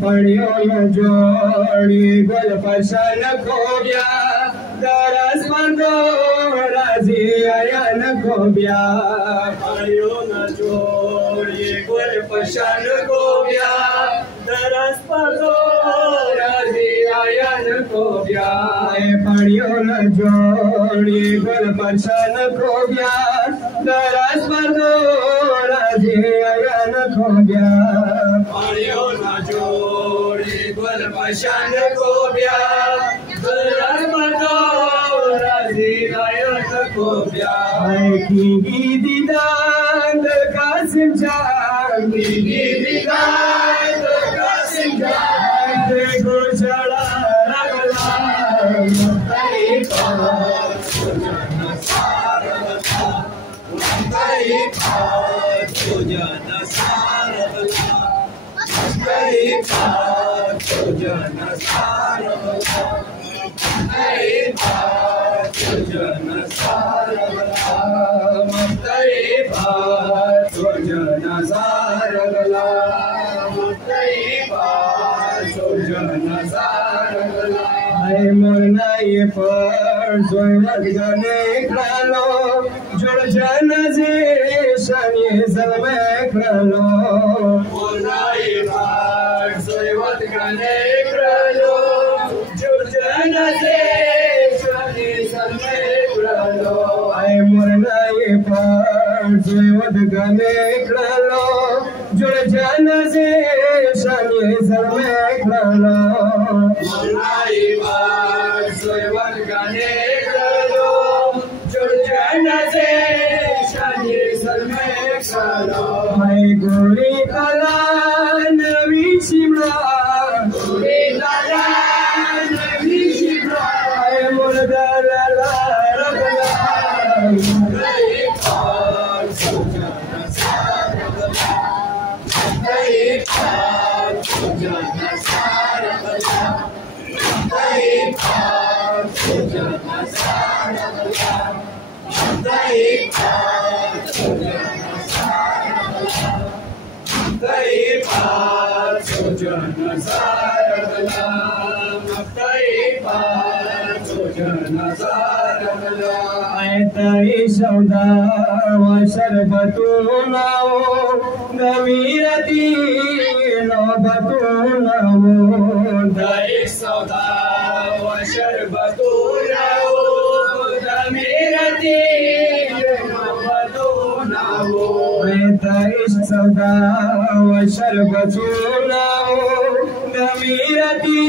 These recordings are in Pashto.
पढ़ियो न जोड़ी गुल फसल खोबिया दरस मंदो राजी आयन खोबिया पढ़ियो न जोड़ी गुल फसल खोबिया दरस मंदो राजी आयन खोबिया पढ़ियो न जोड़ी गुल फसल खोबिया दरस मंदो राजी आयन खोबिया पढ़ियो न जोड़ी गुल पशन को ब्या दरस मंदो राजी आयन को ब्या की दीदान कासिम जान की दीदान कासिम जान देखो चढ़ा रगला मताई पास सुजन सारवला मताई पास सुजन सारवला मताई पास सुजन सारवला मताई पास सुजन सारवला मताई पास सुजन सारवला मताई पास सुजन सारवला ay mornay par zoyat gane kralo jod janaze shani zalme kralo mornay par zoyat gane kralo jod janaze shani zalme kralo ay mornay par zoyat gane kralo jod janaze shani zalme kralo mornay सोयवन गाने करो जुर्जन से शानी सलमे करो मैं गोरी कला नवी शिमला गोरी कला नवी शिमला मुर्दा ला रगला गई पार सुजन सारगला गई पार सुजन सारगला मताई पास सुजन सारवला मताई पास सुजन सारवला मताई पास सुजन सारवला मताई पास सुजन सारवला ऐतई सौदा व शरबतु नाओ गमीरती नौबतु नाओ दई सौदा व शरबतु नाओ गमीरती नौबतु नाओ ऐतई सौदा व शरबतु नाओ गमीरती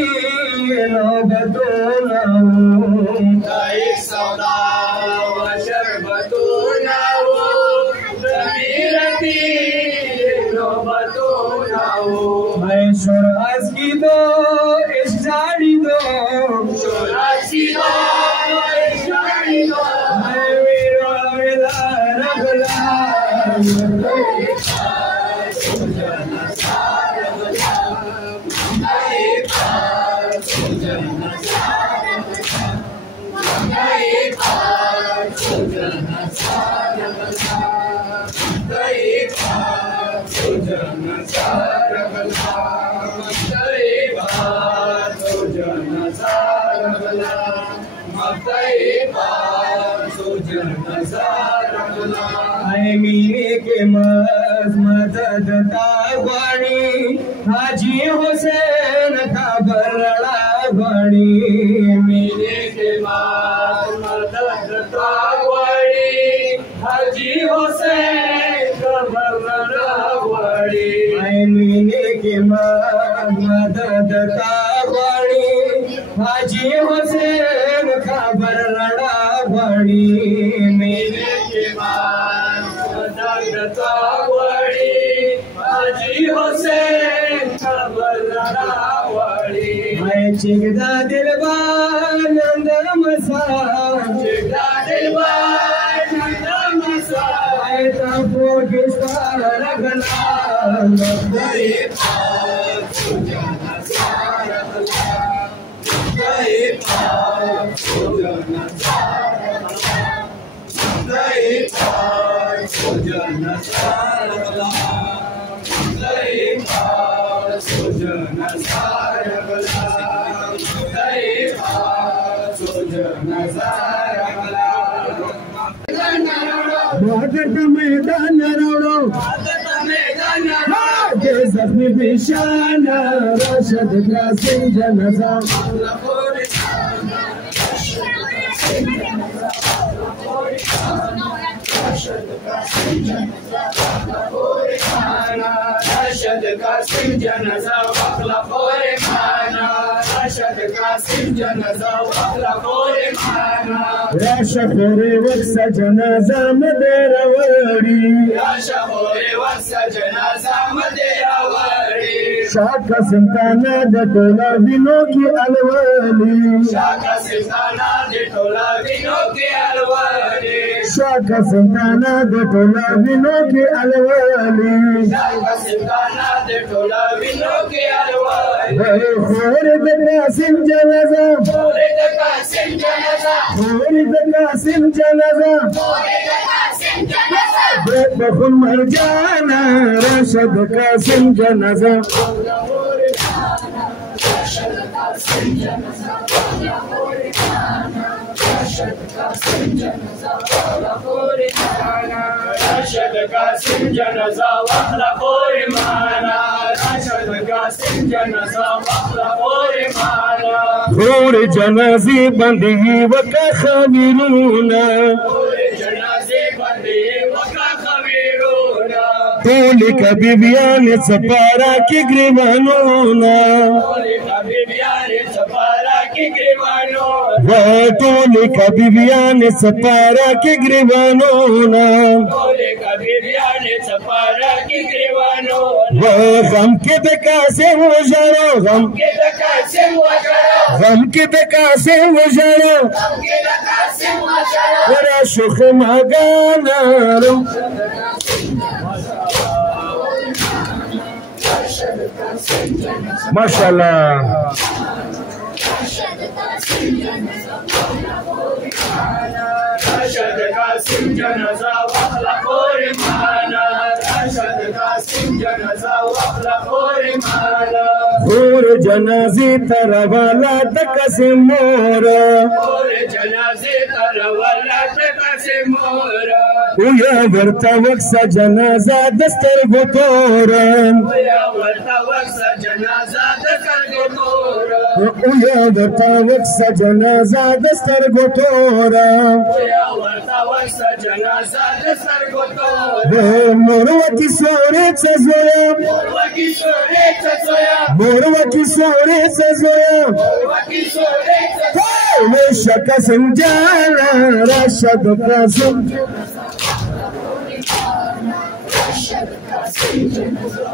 नौबतु नाओ दई सौदा व शरबतु नाओ गमीरती नौबतु नाओ मैं शुरास की दो इस जाड़ी दो शुरास की दो इस जाड़ी दो मैं वीरो विला रगला मताई पास सुजन सारवला मताई पास सुजन सारवला मताई पास सुजन सारवला मताई पास सुजन सारवला मताई पास सुजन सारवला मताई पास सुजन सारवला आय मीने के मस मदद तागवाणी हाजी हुसैन का बरड़ा गणी मीने के मस मदद तागवाणी हाजी हुसैन का बरड़ा गणी आय मीने के मस मदद तागवाणी हाजी हुसैन का बरड़ा गणी मीने के मस मदद तागवाणी हाजी हुसैन का बरड़ा गणी मैं चिगदा दिल دلبان نندر مسا جگلا دلبان نندر مسا ایتا پوکستا رگلا نبدری پاک سجانا سارا بلا نبدری پاک سجانا سارا بلا نبدری پاک سجانا سارا بلا نبدری پاک سجانا سارا بلا نبدری پاک سجانا سارا بلا وعدت ميدان روڑو جزخني بشانا راشد قاسم جنازة راشد قاسم جنازة وقلا فوري معنا راشد قاسم جنازة وقلا فوري معنا يا شخوري وكسا جنازة مدير وري يا شخوري وكسا جنازة مدير وري شاكا سلطانا دي تولا بينوكي الوالي شاكا سلطانا دي تولا بينوكي الوالي شاكا سلطانا دي تولا بينوكي الوالي شاكا سلطانا دي تولا بينوكي الوالي خورد قاسم جنازة خورد قاسم جنازة خورد قاسم جنازة خورد قاسم جنازة بخل مرجانا راشد قاسم جنازة راشد قاسم جنازة راشد قاسم جنازة راشد قاسم جنازة واخلا فوري معنا راشد قاسم جنازة واخلا فوري معنا خور جنازي بندي وكا خبيرونا خور جنازي بندي وكا خبيرونا طولي كبيبيان سفارا كي غريبانونا طولي كبيبيان سفارا كي غريبانونا طولي كبيبيان سفارا كي غريبانونا طولي كبيبيان سفارا كي غريبانونا غم كي دكاسه وجرو غم كي دكاسه وجرو غم كي دكاسه وجرو غم كي دكاسه وجرو ورا شوخ ماغانا ما شاء الله راشد قاسم جنازة واخلا فوري معنا راشد قاسم جنازة واخلا فوري معنا خور جنازي تروالا تقسم مورا خور جنازي تروالا تقسم مورا ويا ورتا وكسا جنازة دستر غطورا ويا ورتا وكسا جنازة دستر غطورا ويا ورتا وكسا جنازة دستر غطورا ويا ورتا وكسا جنازة دستر غطورا مروتي سوري تزويا مروتي سوري تزويا مروتي سوري تزويا مروتي سوري تزويا وشك سنجانا راشد قاسم راشد قاسم جنازة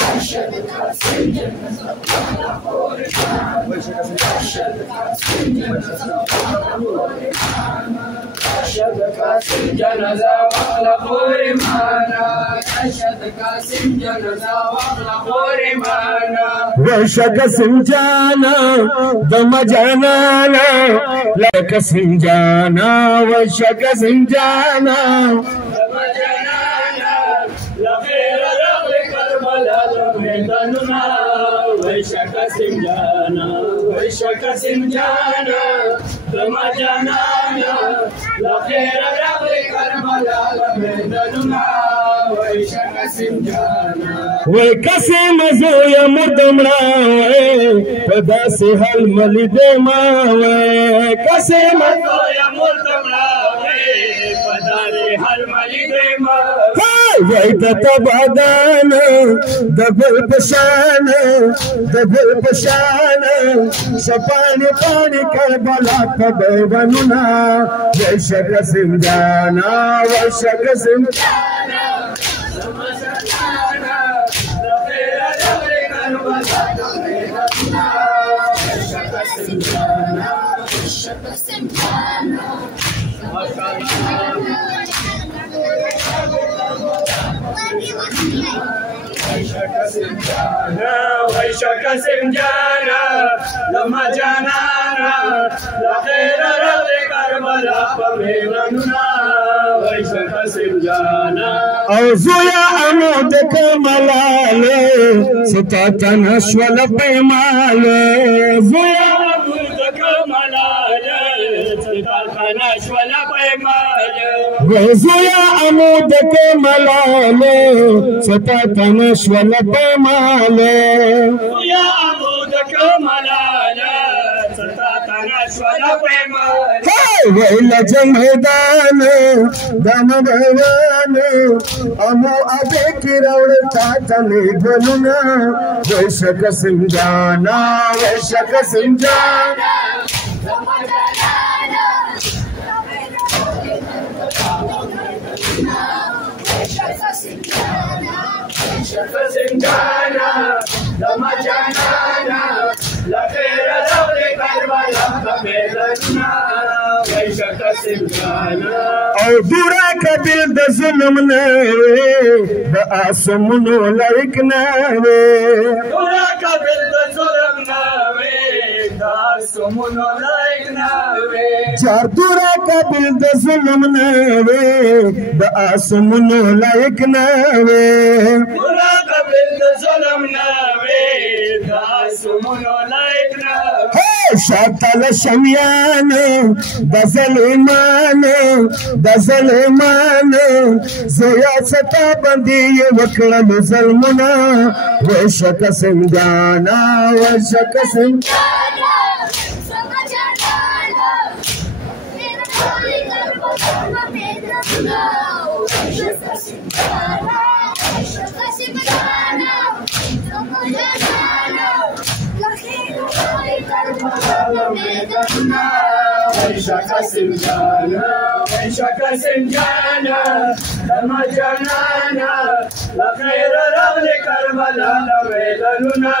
راشد قاسم جنازة راشد قاسم جنازة راشد قاسم جنازة واخلا فوري معنا راشد قاسم جنازة واخلا فوري معنا راشد قاسم جانا دم جانانا لا قاسم جانا راشد قاسم جانا دم جانانا لا خير رغل كربلا ميداننا راشد قاسم جانا راشد قاسم جانا دم جانانا لا خير رغل كربلا ميداننا راشد قاسم جانا وقاسم زويا مردمنا فداسي هالملي دما وقاسم زويا مردمنا فداسي هالملي دما ويدا تبعدانا دبل بشانا دبل بشانا شباني باني كربلا تبيبانونا وشك سنجانا وشك سنجانا ويشك سمجانا لما جانانا لخير رب كربلاء فميرنا ويشك سمجانا أوزويا أمود كمالالي ستاتنا شوال بمالي زويا أمود كمالالي ستاتنا شوال بمالي زويا أمود كمالالي ستاتنا شوال بمالي زويا أمود كمالالي ستاتنا شوال بمالي وإلا جمهدان دم بيوان أمو أبيك رولتاتني بلنا ويشك سمجانا ويشك سمجانا سمجانا لما جانانا لخير رب كربلاء فميرنا ويشك سمجانا أو دوراك بالد ظلمنا بأسمنو ليكنا دوراك بالد ظلمنا بأسمنو ليكنا جار دوراك بالد ظلمنا بأسمنو ليكنا دوراك بالد ظلمنا بأسمنو ليكنا شاتل شميان دزلمان زياد ستا بندي وكلم ظلمنا وشك سمجانا وشك سمجانا ويشك سمجانا ويشك سمجانا لما جانانا لخير رب كربلاء فميرنا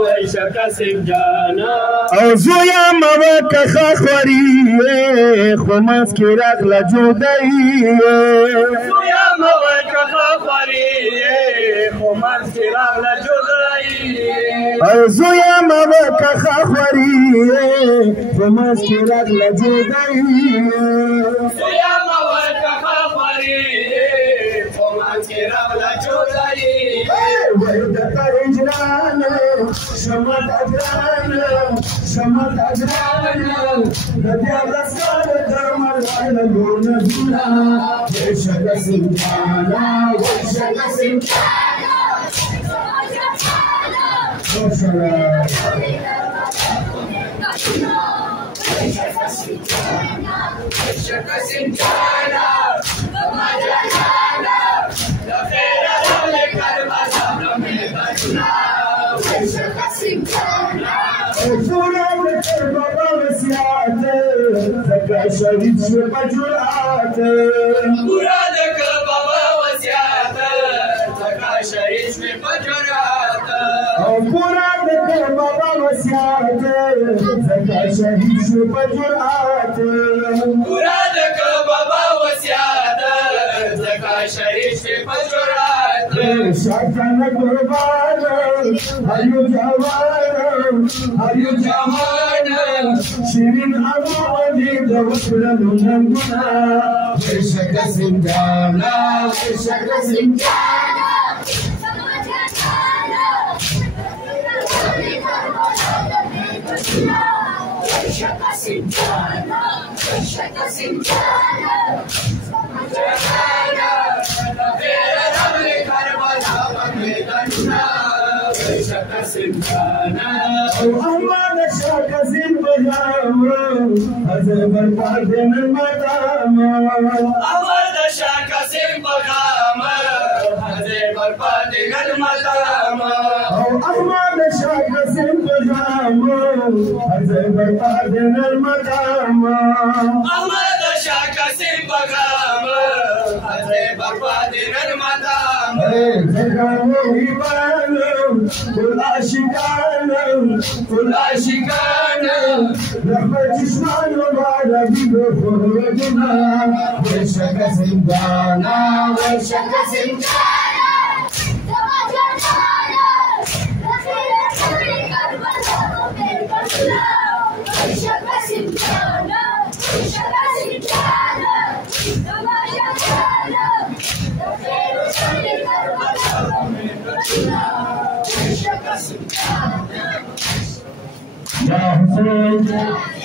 ويشك سمجانا أوزويا مبك خاخوري خماس كراك لجودي زويا مبك خاخوري خماس كراك لجودي أوزويا مبك خاخوري خماس كراك لجودي زويا مبك خاخوري خماس كراك لجودي وردت رجلانا شمت أجرانا بديا رسالة درمال على لون الدنا وشك سمجانا وشك سمجانا ويشك سمجانا لما جانانا لخير رب كربلاء فميرنا ويشك سمجانا وفولا بابا وسياته زكا شريف بجرأته مرادك بابا وسياته زكا شريف بجرأته وفولا بابا وسياته زكا شريف بجرأته مرادك بابا وسياته زكا شريف بجرأته شاكنا قربانا هيو جوانا شيرين أبو وليد وصلنا نمنا وشك سمجانا وشك سمجانا ويشك سمجانا ويشك سمجانا جانانا لخير رب كربلاء فميرنا ويشك سمجانا أمان شاك سمجانا أزب القادم المدام أمان شاك سمجانا أزب القادم المدام أمان شاك سمجانا أزب القادم المدام أحمد شاك سمجانا أزب القادم المدام زكاوي بالو كل عاشقانا كل عاشقانا رحمة جسمان وبعد بخروجنا والشك سندانا والشك سندانا يا حسين